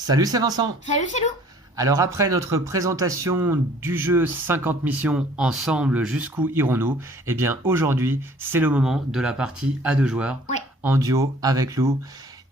Salut, c'est Vincent. Salut, c'est Lou. Alors après notre présentation du jeu 50 missions ensemble, jusqu'où irons-nous? Eh bien aujourd'hui, c'est le moment de la partie à deux joueurs, Ouais. en duo avec Lou.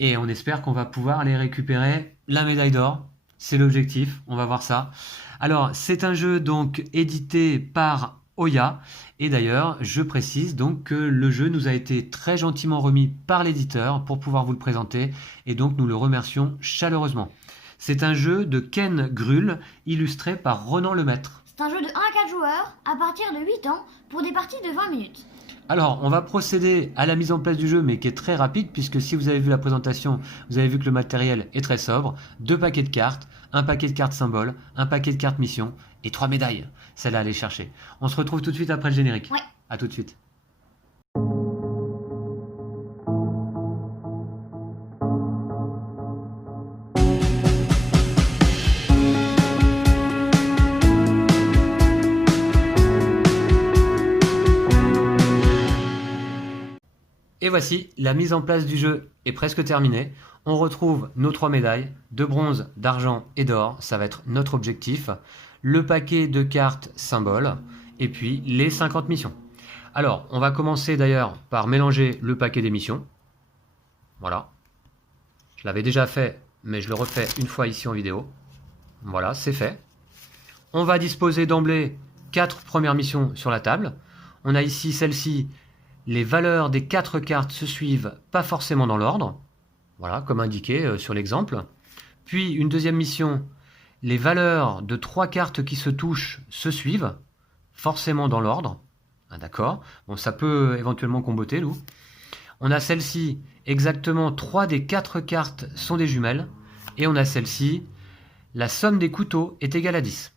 Et on espère qu'on va pouvoir aller récupérer la médaille d'or. C'est l'objectif, on va voir ça. Alors c'est un jeu donc édité par Oya. Et d'ailleurs, je précise donc que le jeu nous a été très gentiment remis par l'éditeur pour pouvoir vous le présenter. Et donc nous le remercions chaleureusement. C'est un jeu de Ken Grull, illustré par Ronan Lemaître. C'est un jeu de 1 à 4 joueurs à partir de 8 ans pour des parties de 20 minutes. Alors, on va procéder à la mise en place du jeu, mais qui est très rapide, puisque si vous avez vu la présentation, vous avez vu que le matériel est très sobre. 2 paquets de cartes, un paquet de cartes symboles, un paquet de cartes mission, et 3 médailles. Celle-là à aller chercher. On se retrouve tout de suite après le générique. Ouais. A tout de suite. Et voici, la mise en place du jeu est presque terminée. On retrouve nos 3 médailles, de bronze, d'argent et d'or, ça va être notre objectif. Le paquet de cartes symboles, et puis les 50 missions. Alors, on va commencer d'ailleurs par mélanger le paquet des missions. Voilà. Je l'avais déjà fait, mais je le refais une fois ici en vidéo. Voilà, c'est fait. On va disposer d'emblée 4 premières missions sur la table. On a ici celle-ci. Les valeurs des 4 cartes se suivent pas forcément dans l'ordre, voilà, comme indiqué sur l'exemple. Puis une deuxième mission, les valeurs de 3 cartes qui se touchent se suivent, forcément dans l'ordre. Ah, d'accord, bon, ça peut éventuellement comboter, Lou. On a celle-ci, exactement 3 des 4 cartes sont des jumelles. Et on a celle-ci, la somme des couteaux est égale à 10.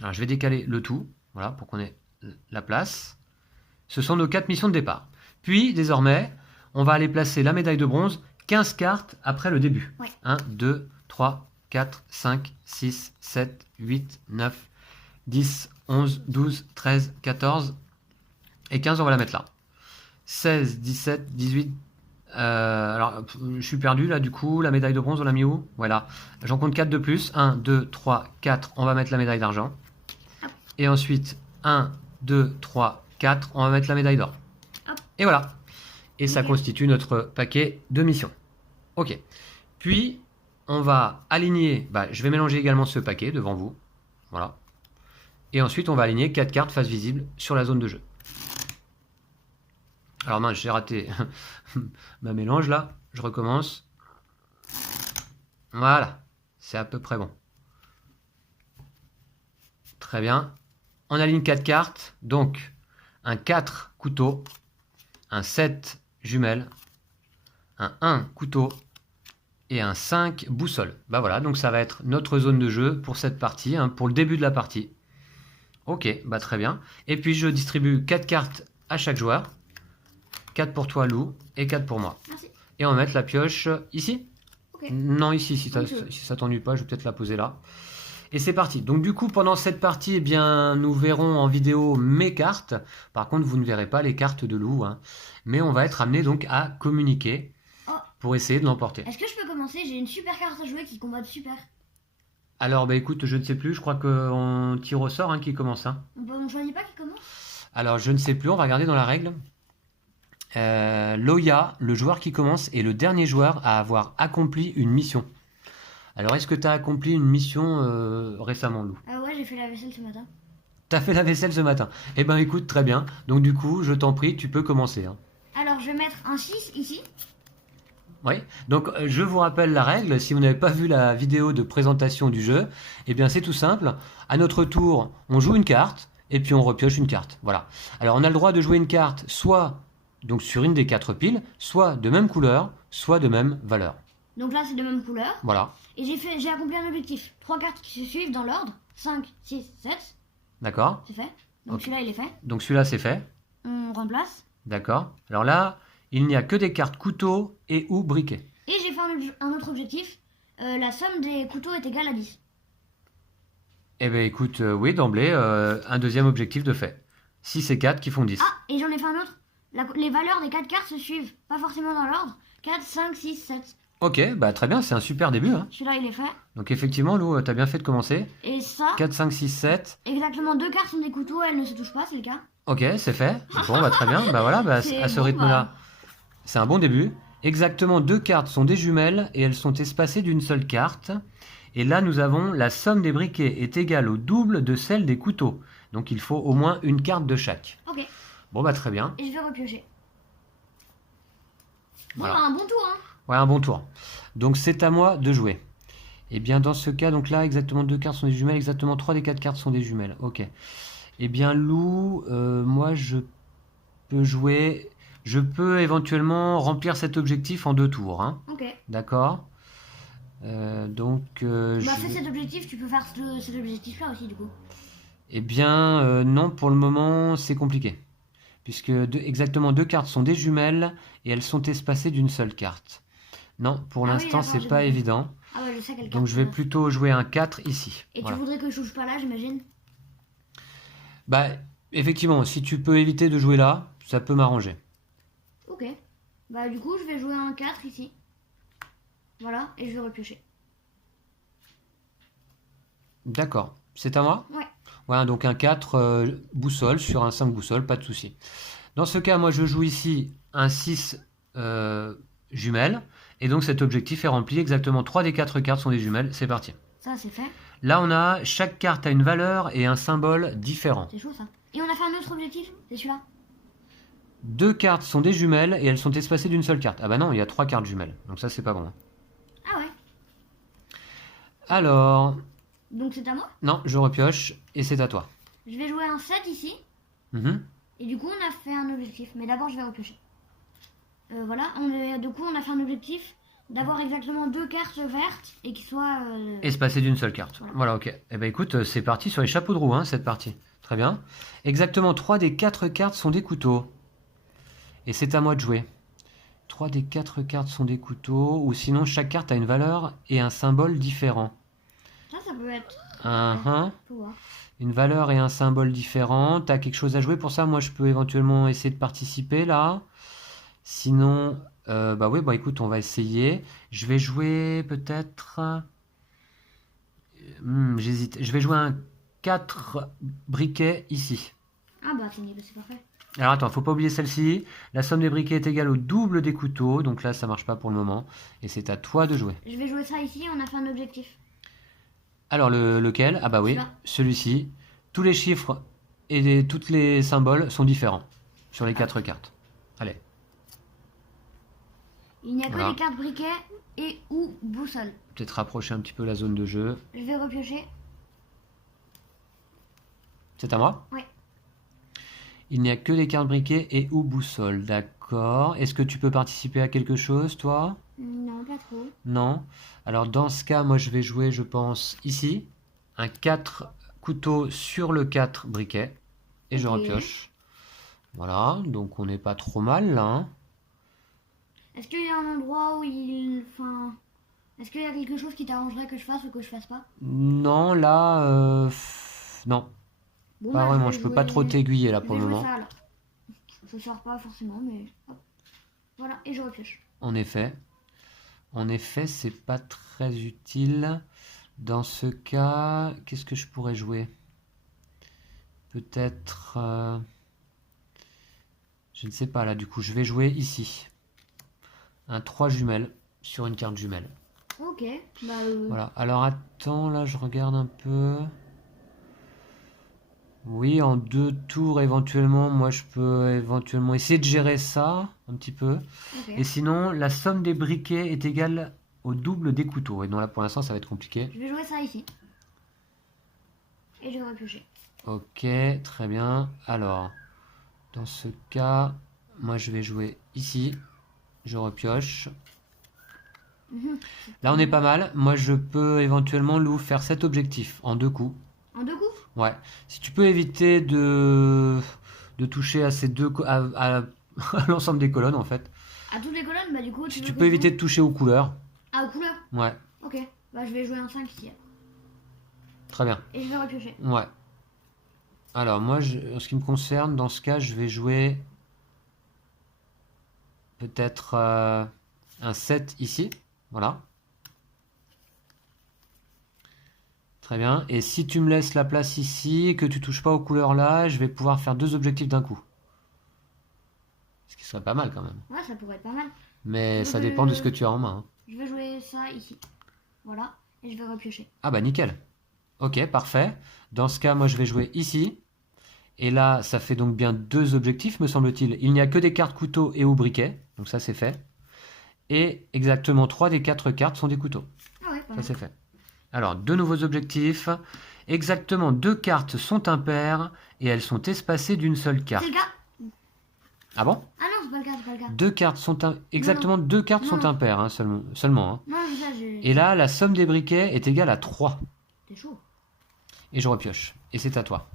Alors je vais décaler le tout, voilà, pour qu'on ait la place. Ce sont nos 4 missions de départ. Puis, désormais, on va aller placer la médaille de bronze 15 cartes après le début. Ouais. 1, 2, 3, 4, 5, 6, 7, 8, 9, 10, 11, 12, 13, 14 et 15, on va la mettre là. 16, 17, 18... alors, je suis perdu là, du coup, la médaille de bronze, on l'a mis où? Voilà. J'en compte 4 de plus. 1, 2, 3, 4, on va mettre la médaille d'argent. Et ensuite, 1, 2, 3, 4, on va mettre la médaille d'or. Et voilà. Et ça constitue notre paquet de missions. Ok. Puis, on va aligner... je vais mélanger également ce paquet devant vous. Voilà. Et ensuite, on va aligner 4 cartes face visible sur la zone de jeu. Alors mince, j'ai raté ma mélange là. Je recommence. Voilà. C'est à peu près bon. Très bien. On aligne 4 cartes. Donc, un 4 couteau, un 7 jumelles, un 1 couteau et un 5 boussole. Voilà, donc ça va être notre zone de jeu pour cette partie, pour le début de la partie. Ok, très bien. Et puis je distribue 4 cartes à chaque joueur. 4 pour toi Lou et 4 pour moi. Merci. Et on va mettre la pioche ici. Ok. Non, ici, si ça t'ennuie pas, je vais peut-être la poser là. Et c'est parti. Donc du coup, pendant cette partie, nous verrons en vidéo mes cartes. Par contre, vous ne verrez pas les cartes de Lou. Mais on va être amené donc à communiquer pour essayer de l'emporter. Est-ce que je peux commencer? J'ai une super carte à jouer qui combat de super. Alors, écoute, je ne sais plus. Je crois qu'on tire au sort qui commence. On choisit pas qui commence? Alors, je ne sais plus. On va regarder dans la règle. Loya, le joueur qui commence, est le dernier joueur à avoir accompli une mission. Alors, est-ce que tu as accompli une mission récemment, Lou? Ouais, j'ai fait la vaisselle ce matin. T'as fait la vaisselle ce matin? Écoute, très bien. Donc du coup, je t'en prie, tu peux commencer. Alors, je vais mettre un 6 ici. Oui, donc je vous rappelle la règle, si vous n'avez pas vu la vidéo de présentation du jeu, c'est tout simple. À notre tour, on joue une carte, et puis on repioche une carte. Voilà. Alors on a le droit de jouer une carte, soit donc sur une des 4 piles, soit de même couleur, soit de même valeur. Donc là, c'est de même couleur. Voilà. Et j'ai accompli un objectif. 3 cartes qui se suivent dans l'ordre. 5, 6, 7. D'accord. C'est fait. Donc celui-là, il est fait. Donc celui-là, c'est fait. On remplace. D'accord. Alors là, il n'y a que des cartes couteau et ou briquet. Et j'ai fait un autre objectif. La somme des couteaux est égale à 10. Écoute, oui, d'emblée, un deuxième objectif de fait. 6 et 4 qui font 10. Ah, et j'en ai fait un autre. Les valeurs des 4 cartes se suivent pas forcément dans l'ordre. 4, 5, 6, 7. Ok, bah très bien, c'est un super début, hein. Celui-là, il est fait. Donc effectivement, Lou, t'as bien fait de commencer. Et ça, 4, 5, 6, 7. exactement 2 cartes sont des couteaux, elles ne se touchent pas, c'est le cas. Ok, c'est fait. Bon, bah très bien. Bah voilà, bah, C'est à ce bon, rythme-là, bah. c'est un bon début. Exactement 2 cartes sont des jumelles et elles sont espacées d'une seule carte. Et là, nous avons la somme des briquets est égale au double de celle des couteaux. Donc il faut au moins une carte de chaque. Ok, Bon, bah très bien. et je vais repiocher. Bon, Voilà. bah, un bon tour, hein. Ouais, un bon tour. Donc c'est à moi de jouer. Et bien dans ce cas, donc là, exactement 2 cartes sont des jumelles, exactement 3 des 4 cartes sont des jumelles. Ok. Eh bien Lou, moi je peux jouer... Je peux éventuellement remplir cet objectif en 2 tours, hein. Ok. D'accord. Donc, Bah, fais cet objectif, tu peux faire cet objectif-là aussi, du coup. eh bien, non, pour le moment, c'est compliqué. Puisque exactement 2 cartes sont des jumelles et elles sont espacées d'une seule carte. Non, pour Ah oui, l'instant, d'accord, c'est j'ai pas compris. évident. Ah ouais, je sais quelle Donc, carte je vais c'est. plutôt jouer un 4 ici. Et Voilà. tu voudrais que je touche pas là, j'imagine? Bah, effectivement, si tu peux éviter de jouer là, ça peut m'arranger. Ok. Bah, du coup, je vais jouer un 4 ici. Voilà, et je vais repiocher. D'accord. C'est à moi? Ouais. Voilà, donc un 4 boussole sur un 5 boussole, pas de souci. Dans ce cas, moi, je joue ici un 6 jumelles. Et donc, cet objectif est rempli. Exactement 3 des 4 cartes sont des jumelles. C'est parti. Ça, c'est fait. Là, on a chaque carte a une valeur et un symbole différent. C'est chaud, ça. Et on a fait un autre objectif, c'est celui-là. 2 cartes sont des jumelles et elles sont espacées d'une seule carte. Ah bah non, il y a 3 cartes jumelles. Donc ça, c'est pas bon. Ah ouais. Alors, Donc c'est à moi. non, je repioche et c'est à toi. Je vais jouer un 7 ici. Mhm. Et du coup, on a fait un objectif. Mais d'abord, je vais repiocher. Voilà, du coup, on a fait un objectif d'avoir exactement 2 cartes vertes et qui soient... Espacées d'une seule carte. Voilà, ok. Eh ben écoute, c'est parti sur les chapeaux de roue, hein, cette partie. Très bien. Exactement 3 des 4 cartes sont des couteaux. Et c'est à moi de jouer. 3 des 4 cartes sont des couteaux, ou sinon chaque carte a une valeur et un symbole différent. Ça peut être... Faut voir. Une valeur et un symbole différent. T'as quelque chose à jouer pour ça? Moi, je peux éventuellement essayer de participer là. Sinon, bah oui, bah écoute, on va essayer. Je vais jouer peut-être... j'hésite. Je vais jouer un 4 briquets ici. Ah bah c'est parfait. Alors attends, faut pas oublier celle-ci. La somme des briquets est égale au double des couteaux. Donc là, ça marche pas pour le moment. Et c'est à toi de jouer. Je vais jouer ça ici, on a fait un objectif. Alors lequel? Ah bah oui, Celui-là. celui-ci. Tous les chiffres et tous les symboles sont différents sur les 4 cartes. Allez. Il n'y a que Voilà. les cartes briquets et ou boussole. Peut-être rapprocher un petit peu la zone de jeu. Je vais repiocher. C'est à moi? Ouais. Il n'y a que les cartes briquets et ou boussole. D'accord. Est-ce que tu peux participer à quelque chose, toi? Non, pas trop. Non. Alors dans ce cas, moi je vais jouer, je pense, ici. Un 4 couteaux sur le 4 briquets. Et je Ok. repioche. Voilà, donc on n'est pas trop mal là, hein. Est-ce qu'il y a un endroit où il... Enfin... Est-ce qu'il y a quelque chose qui t'arrangerait que je fasse ou que je fasse pas? Non, là, non, Bon, pas bah, vraiment. je Je vais peux pas jouer- trop t'aiguiller là Je pour vais le jouer moment. ça alors. Ça sort pas forcément, mais... hop. Voilà, et je repioche. En effet, c'est pas très utile. Dans ce cas, qu'est-ce que je pourrais jouer? Peut-être, je ne sais pas là. Du coup, je vais jouer ici. Un 3 jumelles sur une carte jumelle. Ok, bah... Voilà. Alors attends, là, je regarde un peu. Oui, en 2 tours éventuellement, moi je peux éventuellement essayer de gérer ça un petit peu. Ok. Et sinon, la somme des briquets est égale au double des couteaux. Et donc là, pour l'instant, ça va être compliqué. Je vais jouer ça ici. Et je vais repiocher. Ok, très bien. Alors, dans ce cas, moi je vais jouer ici. Je repioche. Mhm. Là, on est pas mal. Moi, je peux éventuellement, Lou, faire cet objectif en 2 coups. En 2 coups? Ouais. Si tu peux éviter de toucher à ces à l'ensemble des colonnes, en fait. À toutes les colonnes, bah du coup... Si veux tu que peux je éviter joue de toucher aux couleurs. Ah, aux couleurs? Ouais, Ok. Bah je vais jouer un 5 ici. très bien. Et je vais repiocher. Ouais. Alors, moi, en ce qui me concerne, dans ce cas, je vais jouer peut-être un 7 ici. Voilà. Très bien. Et si tu me laisses la place ici et que tu touches pas aux couleurs là, je vais pouvoir faire 2 objectifs d'un coup. Ce qui serait pas mal quand même. Ouais, ça pourrait être pas mal. Mais Je ça vais- dépend de ce que tu as en main, hein. Je vais jouer ça ici. Voilà. Et je vais repiocher. Ah bah nickel. Ok, parfait. Dans ce cas, moi je vais jouer ici. Et là, ça fait donc bien 2 objectifs, me semble-t-il. Il n'y a que des cartes couteaux et ou briquets. Donc ça, c'est fait. Et exactement 3 des 4 cartes sont des couteaux. Ah ouais, pas Ça, mal. c'est fait. Alors, 2 nouveaux objectifs. Exactement 2 cartes sont impaires et elles sont espacées d'une seule C'est carte. le cas. Ah bon? Ah non, c'est pas le cas, c'est pas le cas. 2 cartes sont exactement 2 cartes Non, sont non. impaires, hein, seulement. Hein. Non, mais ça, j'ai... Et là, la somme des briquets est égale à 3. T'es chaud. Et je repioche. Et c'est à toi.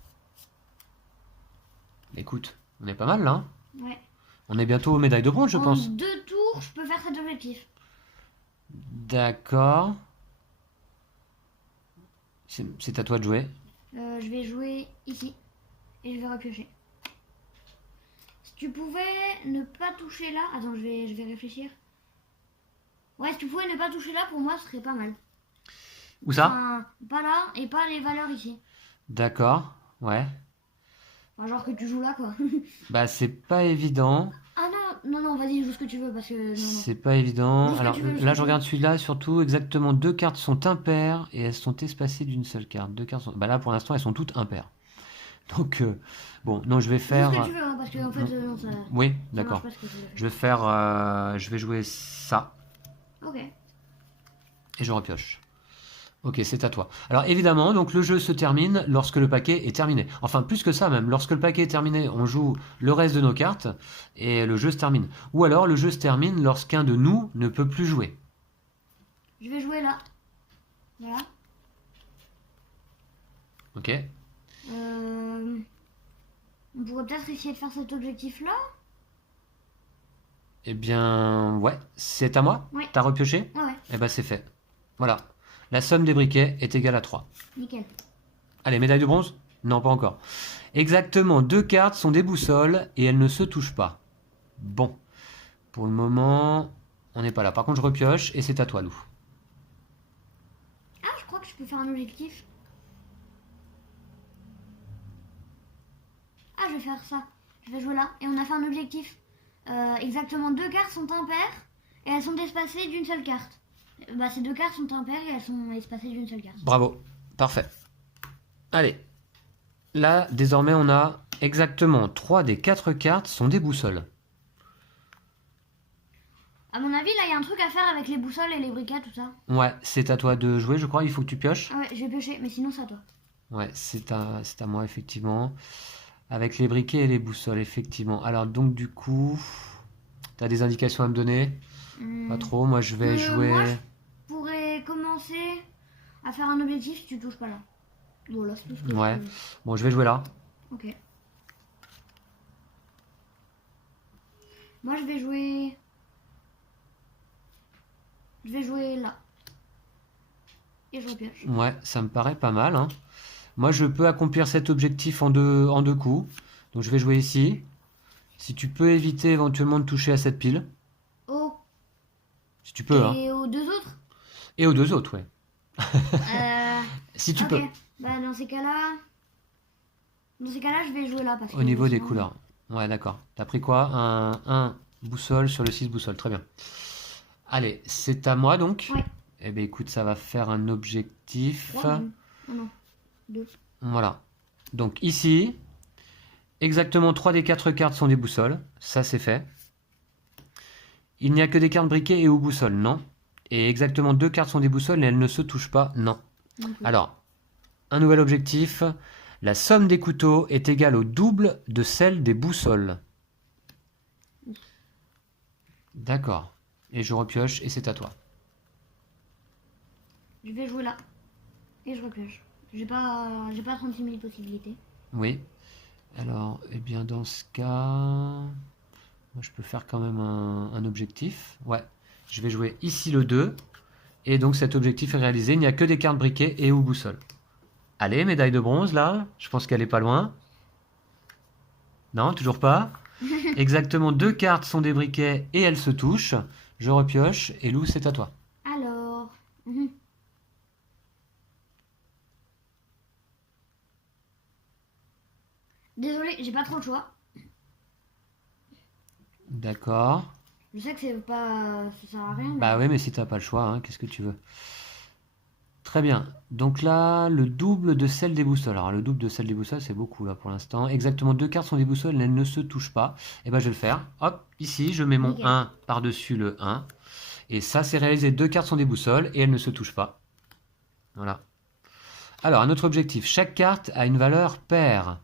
Écoute, on est pas mal là, hein. Ouais. On est bientôt aux médailles de bronze, je pense. En 2 tours, je peux faire cet objectif. D'accord. C'est à toi de jouer. Je vais jouer ici. Et je vais repiocher. Si tu pouvais ne pas toucher là... Attends, je vais réfléchir. Ouais, si tu pouvais ne pas toucher là, pour moi, ce serait pas mal. Où ça? Enfin, pas là et pas les valeurs ici. D'accord, ouais. Enfin, genre que tu joues là, quoi. Bah, c'est pas évident. Ah non, vas-y, joue ce que tu veux, parce que... Non, non. C'est pas évident. Dis ce que Alors tu veux, là, je regarde celui-là, surtout, exactement 2 cartes sont impaires et elles sont espacées d'une seule carte. 2 cartes sont... Bah là, pour l'instant, elles sont toutes impaires. Donc, bon, non, je vais Dis ce faire... que tu veux, hein, parce que en fait, non, ça... Oui, ça d'accord. marche pas ce que tu veux faire. Je vais faire... je vais jouer ça Ok. et je repioche. Ok, c'est à toi. Alors évidemment, donc le jeu se termine lorsque le paquet est terminé. Enfin, plus que ça même. Lorsque le paquet est terminé, on joue le reste de nos cartes et le jeu se termine. Ou alors le jeu se termine lorsqu'un de nous ne peut plus jouer. Je vais jouer là. Voilà. Ok. On pourrait peut-être essayer de faire cet objectif-là. Eh bien, ouais, c'est à moi. Oui. T'as repioché? Ah ouais, Eh ben c'est fait. Voilà. La somme des briquets est égale à 3. nickel. Allez, médaille de bronze? Non, pas encore. Exactement, 2 cartes sont des boussoles et elles ne se touchent pas. Bon. Pour le moment, on n'est pas là. Par contre, je repioche et c'est à toi, Lou. Ah, je crois que je peux faire un objectif. Ah, je vais faire ça. Je vais jouer là. Et on a fait un objectif. Exactement 2 cartes sont impaires et elles sont espacées d'une seule carte. Bah, ces 2 cartes sont impaires et elles sont espacées d'une seule carte. Bravo. Parfait. Allez. Là, désormais, on a exactement 3 des 4 cartes sont des boussoles. À mon avis, là, il y a un truc à faire avec les boussoles et les briquets, tout ça. Ouais, c'est à toi de jouer, je crois. Il faut que tu pioches. Ah ouais, je vais piocher, mais sinon, c'est à toi. Ouais, c'est à moi, effectivement. Avec les briquets et les boussoles, effectivement. Alors, donc, du coup, t'as des indications à me donner? Pas trop. Moi, je vais jouer... Moi, je pourrais commencer à faire un objectif si tu touches pas là. Voilà, c'est tout ce que Ouais. je peux. Bon, je vais jouer là. Ok. Moi, je vais jouer... Je vais jouer là. Et je repioche. Ouais, ça me paraît pas mal, hein. Moi, je peux accomplir cet objectif en deux coups. Donc, je vais jouer ici. Si tu peux éviter éventuellement de toucher à cette pile. Oh, Si tu peux, hein. et aux 2 autres Et aux 2 autres, ouais. Si tu ok. peux. Bah, dans ces cas-là... Dans ces cas-là, je vais jouer là. Parce Au que niveau des sinon- couleurs. Ouais, d'accord. T'as pris quoi? Un boussole sur le 6 boussole. Très bien. Allez, c'est à moi, donc. Ouais. Eh bien, écoute, ça va faire un objectif. 3 même. Non, 2. Voilà. Donc ici, exactement 3 des 4 cartes sont des boussoles. Ça, c'est fait. Il n'y a que des cartes briquets et ou boussoles, non. Et exactement 2 cartes sont des boussoles et elles ne se touchent pas, non. Alors, un nouvel objectif. La somme des couteaux est égale au double de celle des boussoles. D'accord. Et je repioche et c'est à toi. Je vais jouer là. Et je repioche. J'ai pas 36 000 possibilités. Oui. Alors, eh bien, dans ce cas, moi, je peux faire quand même un objectif. Ouais. Je vais jouer ici le 2. Et donc, cet objectif est réalisé. Il n'y a que des cartes briquets et ou boussole. Allez, médaille de bronze, là. Je pense qu'elle est pas loin. Non, toujours pas. Exactement 2 cartes sont des briquets et elles se touchent. Je repioche. Et Lou, c'est à toi. Désolé, j'ai pas trop le choix. D'accord. Je sais que c'est pas... ça sert à rien. Bah oui, mais si t'as pas le choix, hein, qu'est-ce que tu veux? Très bien. Donc là, le double de celle des boussoles. Alors le double de celle des boussoles, c'est beaucoup là pour l'instant. Exactement 2 cartes sont des boussoles, elles ne se touchent pas. Et ben je vais le faire. Hop, ici, je mets mon Nickel. 1 par-dessus le 1. Et ça, c'est réalisé. 2 cartes sont des boussoles et elles ne se touchent pas. Voilà. Alors, un autre objectif. Chaque carte a une valeur paire.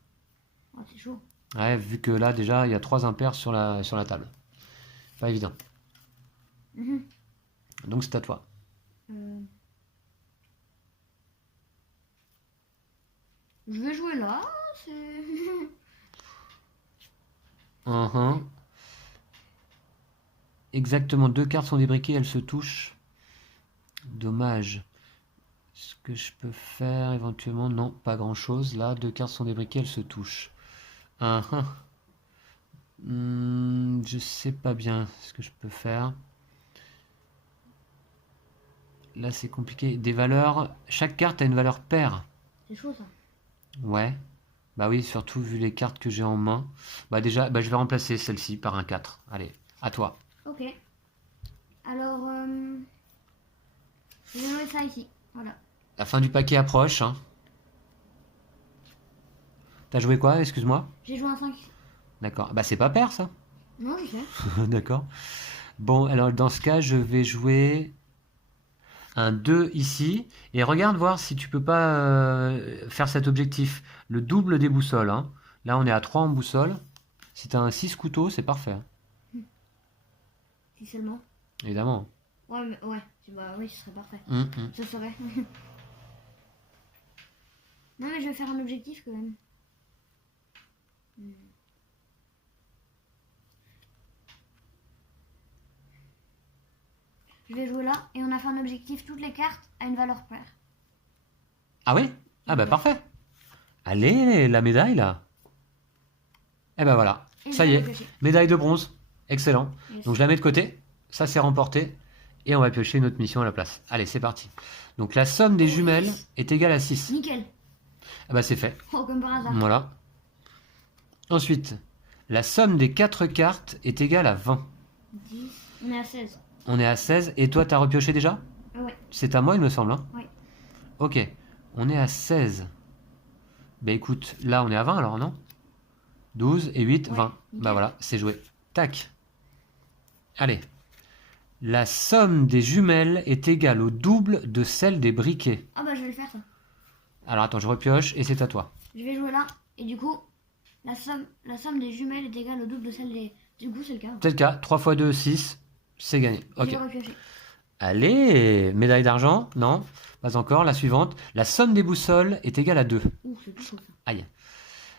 Oh, c'est chaud. Ouais, vu que là, déjà, il y a 3 impairs sur la table. Pas évident. Mhm. Donc c'est à toi. Je vais jouer là. C'est... Uhum. Exactement, 2 cartes sont débriquées, elles se touchent. Dommage. Ce que je peux faire éventuellement, non, pas grand chose. Là, 2 cartes sont débriquées, elles se touchent. Uhum. Je sais pas bien ce que je peux faire. Là, c'est compliqué. Des valeurs. Chaque carte a une valeur paire. C'est chaud ça. Ouais. Bah oui, surtout vu les cartes que j'ai en main. Bah déjà, bah je vais remplacer celle-ci par un 4. Allez, à toi. Ok. Alors, je vais jouer ça ici. Voilà. La fin du paquet approche. Hein. T'as joué quoi, excuse-moi? J'ai joué un 5. D'accord. Bah c'est pas pair ça. Non, je sais. D'accord. Bon, alors dans ce cas, je vais jouer un 2 ici. Et regarde voir si tu peux pas faire cet objectif. Le double des boussoles. Hein. Là, on est à 3 en boussole. Si t'as un 6 couteau, c'est parfait. Hein. Si seulement. Évidemment. Ouais, mais ouais. Bah oui, ce serait parfait. Hum. Ça serait. Non, mais je vais faire un objectif quand même. Je vais jouer là et on a fait un objectif. Toutes les cartes à une valeur paire. Ah oui? Ah bah parfait. Allez, la médaille là. Eh ben voilà. Et Ça je y vais est. piocher. Médaille de bronze. Excellent. Yes. Donc je la mets de côté. Ça c'est remporté. Et on va piocher une autre mission à la place. Allez, c'est parti. Donc la somme des jumelles est égale à 6. Nickel. Ah bah c'est fait. Oh, comme par hasard. Voilà. Ensuite, la somme des 4 cartes est égale à 20. 10. On est à 16. On est à 16. Et toi, t'as repioché déjà? Ah ouais. C'est à moi, il me semble. Hein. Ouais. Ok. On est à 16. Bah écoute, là on est à 20 alors, non? 12 et 8, Ouais, 20. nickel. Bah voilà, c'est joué. Tac. Allez. La somme des jumelles est égale au double de celle des briquets. Ah bah je vais le faire ça. Alors attends, je repioche et c'est à toi. Je vais jouer là et du coup la somme des jumelles est égale au double de celle des... Du coup c'est le cas. C'est le cas. 3 x 2, 6. C'est gagné. Je Ok. vais repiocher. Allez, médaille d'argent? Non, pas encore. La suivante. La somme des boussoles est égale à 2. Ouh, c'est tout chaud ça. Aïe.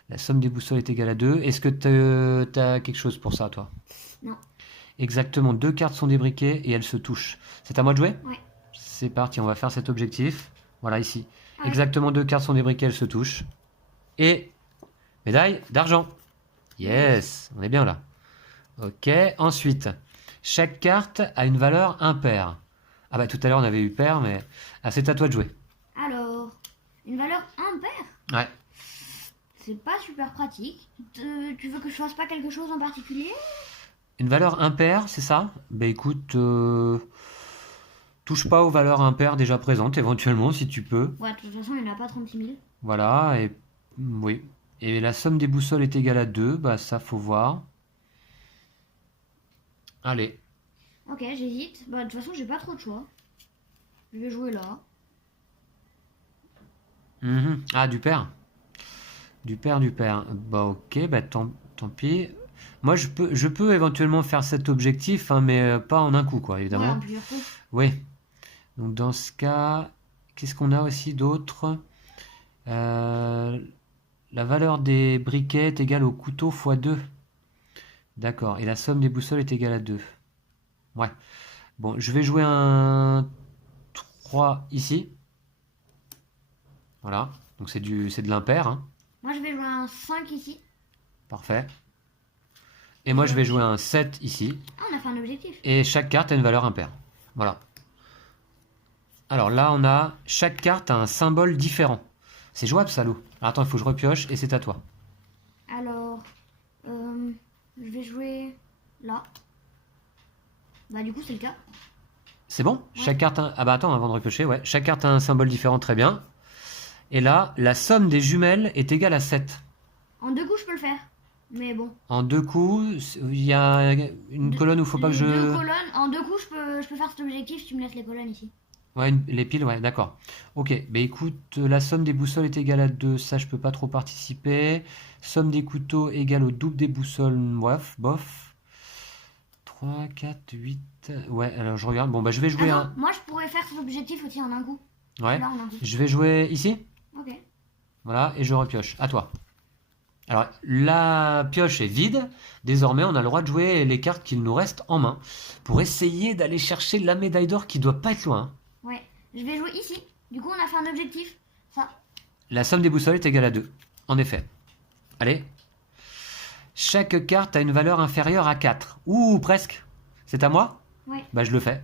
La somme des boussoles est égale à 2. Est-ce que tu as quelque chose pour ça, toi? Non. Exactement, 2 cartes sont débriquées et elles se touchent. C'est à moi de jouer? Ouais. C'est parti, on va faire cet objectif. Voilà, ici. Ouais. Exactement, 2 cartes sont débriquées, elles se touchent. Et médaille d'argent. Yes, on est bien là. Ok, ensuite, chaque carte a une valeur impaire. Ah bah tout à l'heure on avait eu pair, mais... Ah, c'est à toi de jouer. Alors, une valeur impaire. Ouais. C'est pas super pratique. Tu veux que je fasse pas quelque chose en particulier? Une valeur impaire, c'est ça? Bah écoute, touche pas aux valeurs impaires déjà présentes, éventuellement, si tu peux. Ouais, de toute façon il n'y en a pas 36 000. Voilà, et oui. Et la somme des boussoles est égale à 2, bah ça faut voir. Allez. Ok, j'hésite. Bah de toute façon j'ai pas trop de choix. Je vais jouer là. Ah, du père. Du père. Bah ok, bah tant pis. Moi je peux éventuellement faire cet objectif, hein, mais pas en un coup, quoi, Ouais, évidemment. en plusieurs coups. Oui. Donc dans ce cas, qu'est-ce qu'on a aussi d'autre? La valeur des briquets est égale au couteau x 2. D'accord. Et la somme des boussoles est égale à 2. Ouais. Bon, je vais jouer un 3 ici. Voilà. Donc c'est de l'impair. Hein. Moi je vais jouer un 5 ici. Parfait. Et moi je vais jouer un 7 ici. Ah, on a fait un objectif. Et chaque carte a une valeur impaire. Voilà. Alors là, on a... Chaque carte a un symbole différent. C'est jouable, salaud. Alors attends, il faut que je repioche et c'est à toi. Je vais jouer là. Bah du coup c'est le cas. C'est bon? Chaque carte a... Ah bah attends, avant de repiocher, ouais. Chaque carte a un symbole différent, très bien. Et là, la somme des jumelles est égale à 7. En 2 coups je peux le faire. Mais bon. En 2 coups, il y a une colonne où il faut pas que je... Deux colonnes. En 2 coups je peux faire cet objectif si tu me laisses les colonnes ici. Ouais, les piles, ouais, d'accord. Ok, bah écoute, la somme des boussoles est égale à 2, ça je peux pas trop participer. Somme des couteaux égale au double des boussoles, bof. 3, 4, 8... Ouais, alors je regarde, bon bah je vais jouer Attends, moi je pourrais faire cet objectif aussi en un coup. Ouais, Là, en un coup. je vais jouer ici. Ok. Voilà, et je repioche. À toi. Alors, la pioche est vide. Désormais, on a le droit de jouer les cartes qu'il nous reste en main pour essayer d'aller chercher la médaille d'or qui doit pas être loin. Ouais, je vais jouer ici. Du coup, on a fait un objectif. Ça. La somme des boussoles est égale à 2. En effet. Allez. Chaque carte a une valeur inférieure à 4. Ouh, presque. C'est à moi? Ouais. Bah, je le fais.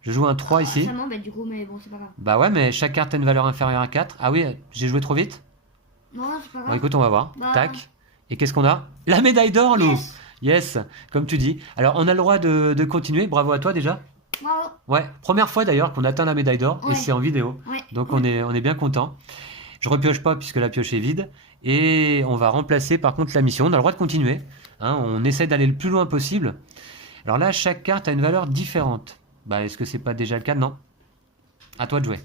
Je joue un 3 ici. Ça m'embête du coup, mais bon, c'est pas grave. Bah ouais, mais chaque carte a une valeur inférieure à 4. Ah oui, j'ai joué trop vite? Non, c'est pas grave. Bon, écoute, on va voir. Bah. Tac. Et qu'est-ce qu'on a? La médaille d'or, Lou. Yes. Yes, comme tu dis. Alors, on a le droit de continuer. Bravo à toi déjà. Bravo. Ouais, première fois d'ailleurs qu'on atteint la médaille d'or et Ouais. c'est en vidéo. Ouais. Donc cool. on est bien content. Je repioche pas puisque la pioche est vide. Et on va remplacer par contre la mission. On a le droit de continuer. Hein, on essaie d'aller le plus loin possible. Alors là, chaque carte a une valeur différente. Bah, est-ce que c'est pas déjà le cas? Non. À toi de jouer.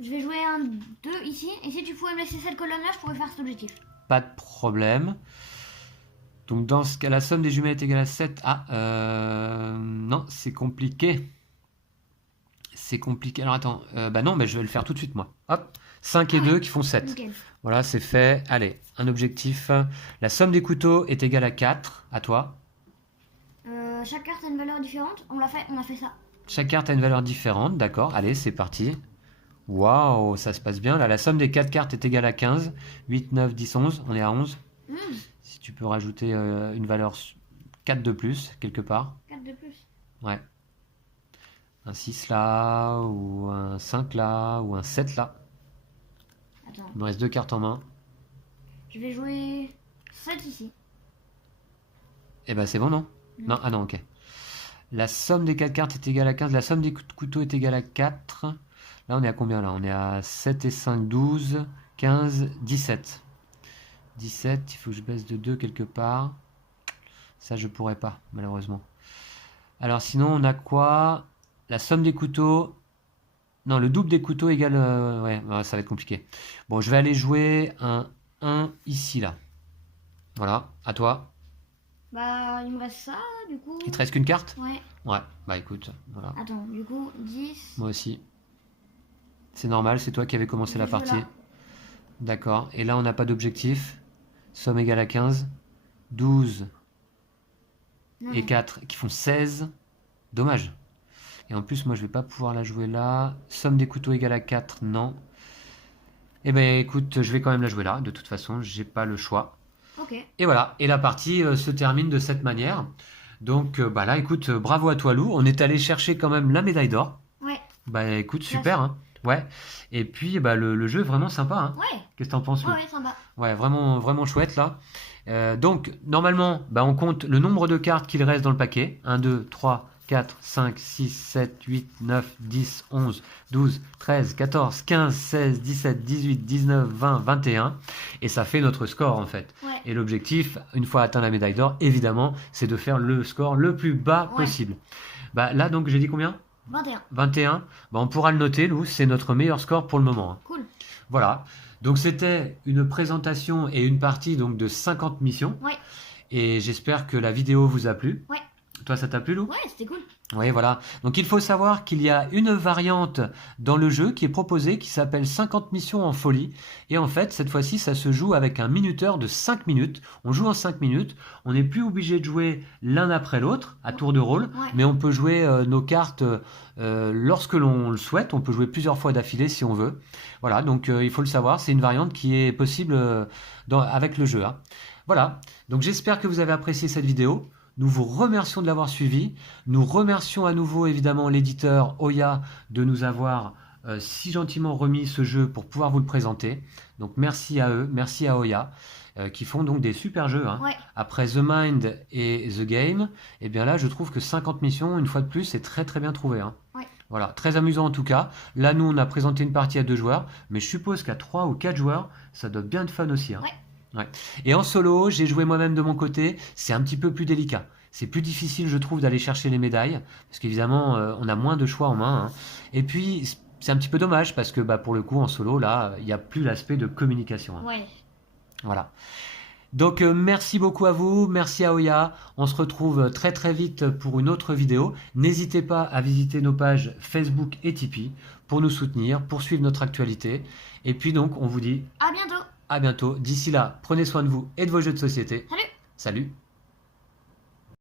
Je vais jouer un 2 ici. Et si tu pouvais me laisser cette colonne là, je pourrais faire cet objectif. Pas de problème. Donc dans ce cas, la somme des jumelles est égale à 7. Ah, non, c'est compliqué. C'est compliqué. Alors attends, bah non, mais je vais le faire tout de suite moi. Hop, 5 et 2 qui font 7. Nickel. Voilà, c'est fait. Allez, un objectif. La somme des couteaux est égale à 4. À toi. Chaque carte a une valeur différente. On a fait ça. Chaque carte a une valeur différente. D'accord, allez, c'est parti. Waouh, ça se passe bien. Là, la somme des 4 cartes est égale à 15. 8, 9, 10, 11. On est à 11. Si tu peux rajouter une valeur 4 de plus, quelque part. 4 de plus. Ouais. Un 6 là, ou un 5 là, ou un 7 là. Attends. Il me reste 2 cartes en main. Je vais jouer 7 ici. Eh ben c'est bon, non? Non, ah non, ok. La somme des 4 cartes est égale à 15. La somme des couteaux est égale à 4. Là, on est à combien là? On est à 7 et 5, 12, 15, 17. 17, il faut que je baisse de 2 quelque part. Ça, je pourrais pas, malheureusement. Alors sinon, on a quoi? La somme des couteaux... Non, le double des couteaux égale... ouais, ça va être compliqué. Bon, je vais aller jouer un 1 ici, là. Voilà, à toi. Bah, il me reste ça, du coup. Il te reste qu'une carte? Ouais. Ouais, bah écoute, voilà. Attends, du coup, 10. Moi aussi. C'est normal, c'est toi qui avais commencé la Je joue partie. là. D'accord, et là, on n'a pas d'objectif. Somme égale à 15. 12 Non, et non. 4 qui font 16. Dommage. Et en plus, moi, je vais pas pouvoir la jouer là. Somme des couteaux égale à 4, non. Eh ben, écoute, je vais quand même la jouer là. De toute façon, j'ai pas le choix. Ok. Et voilà, et la partie se termine de cette manière. Donc, bah là, écoute, bravo à toi, Lou. On est allé chercher quand même la médaille d'or. Ouais. Bah écoute, super, hein. Ouais. Et puis, bah, le jeu est vraiment sympa, hein. Ouais. Qu'est-ce que t'en penses, Lou? Ouais, sympa. Ouais, vraiment, vraiment chouette là. Donc, normalement, bah, on compte le nombre de cartes qu'il reste dans le paquet. 1, 2, 3, 4, 5, 6, 7, 8, 9, 10, 11, 12, 13, 14, 15, 16, 17, 18, 19, 20, 21. Et ça fait notre score en fait. Ouais. Et l'objectif, une fois atteint la médaille d'or, évidemment, c'est de faire le score le plus bas Ouais. possible. Bah, là, donc, j'ai dit combien? 21. 21. Bah, on pourra le noter, Lou. C'est notre meilleur score pour le moment, hein. Cool. Voilà. Donc c'était une présentation et une partie donc de 50 missions. Ouais. Et j'espère que la vidéo vous a plu. Ouais. Toi, ça t'a plu, Lou? Ouais, c'était cool. Oui, voilà. Donc il faut savoir qu'il y a une variante dans le jeu qui est proposée qui s'appelle 50 missions en folie. Et en fait, cette fois-ci, ça se joue avec un minuteur de 5 minutes. On joue en 5 minutes. On n'est plus obligé de jouer l'un après l'autre à tour de rôle. Ouais. Mais on peut jouer nos cartes lorsque l'on le souhaite. On peut jouer plusieurs fois d'affilée si on veut. Voilà, donc il faut le savoir. C'est une variante qui est possible avec le jeu, hein. Voilà. Donc j'espère que vous avez apprécié cette vidéo. Nous vous remercions de l'avoir suivi. Nous remercions à nouveau évidemment l'éditeur Oya de nous avoir si gentiment remis ce jeu pour pouvoir vous le présenter. Donc merci à eux, merci à Oya. qui font donc des super jeux. Hein. Ouais. Après The Mind et The Game, et bien là, je trouve que 50 missions, une fois de plus, c'est très très bien trouvé. Hein. Ouais. Voilà, très amusant en tout cas. Là, nous, on a présenté une partie à 2 joueurs, mais je suppose qu'à 3 ou 4 joueurs, ça doit bien être fun aussi. Hein. Ouais. Et en solo, j'ai joué moi-même de mon côté, c'est un petit peu plus délicat. C'est plus difficile, je trouve, d'aller chercher les médailles, parce qu'évidemment, on a moins de choix en main. Hein. Et puis, c'est un petit peu dommage, parce que pour le coup, en solo, là, il n'y a plus l'aspect de communication. Hein. Ouais. Voilà. Donc, merci beaucoup à vous, merci à Oya. On se retrouve très très vite pour une autre vidéo. N'hésitez pas à visiter nos pages Facebook et Tipeee pour nous soutenir, pour suivre notre actualité. Et puis donc, on vous dit À bientôt. à bientôt. D'ici là, prenez soin de vous et de vos jeux de société. Salut. Salut.